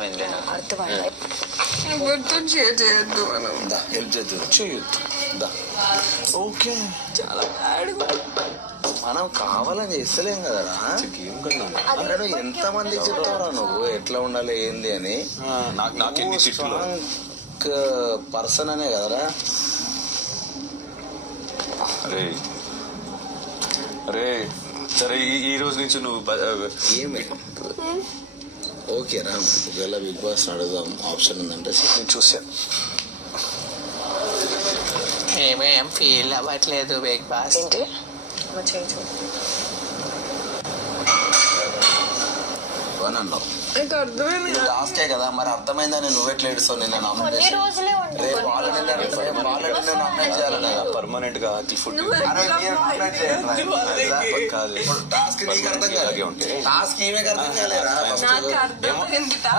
అర్థమైంది నాకు. అర్థమైంది. ఎవరితో షేర్ చేయొద్దు మనం. హెల్ప్ చేయొద్దు. ఓకే, చాలా బ్యాడ్గా మనం కావాలని చేస్తలేం కదరా. అరే నువ్వు ఎంత మందికి చెప్తావురా నువ్వు ఎట్లా ఉండాలి ఏంది అని. పర్సన్ అనే కదరా. అరే అరే సరే, ఈ రోజు నుంచి నువ్వు ఏమి ఓకే రా. ఒకవేళ బిగ్ బాస్ అడుగుదాం ఆప్షన్ ఉందంటే నేను చూసాను. ఏమేం ఫీల్ అవ్వట్లేదు బిగ్ బాస్. ఏంటి మా చేయించు అని అన్నావు. నాకు అర్థమైంది. లాస్టే కదా మరి అర్థమైందని నువ్వెట్లా ఏడుస్తావు? నిన్న కొన్ని రోజులే ఉంటాయి. రేపు వాళ్ళని నామినేట్ చేయాలనే పర్మనెంట్ గా ఫుడ్ టాస్క్ నీకు అర్థం కాదు. ఉంటే టాస్క్ ఏమే అర్థం కాలేరా. నాకు అర్థమైంది.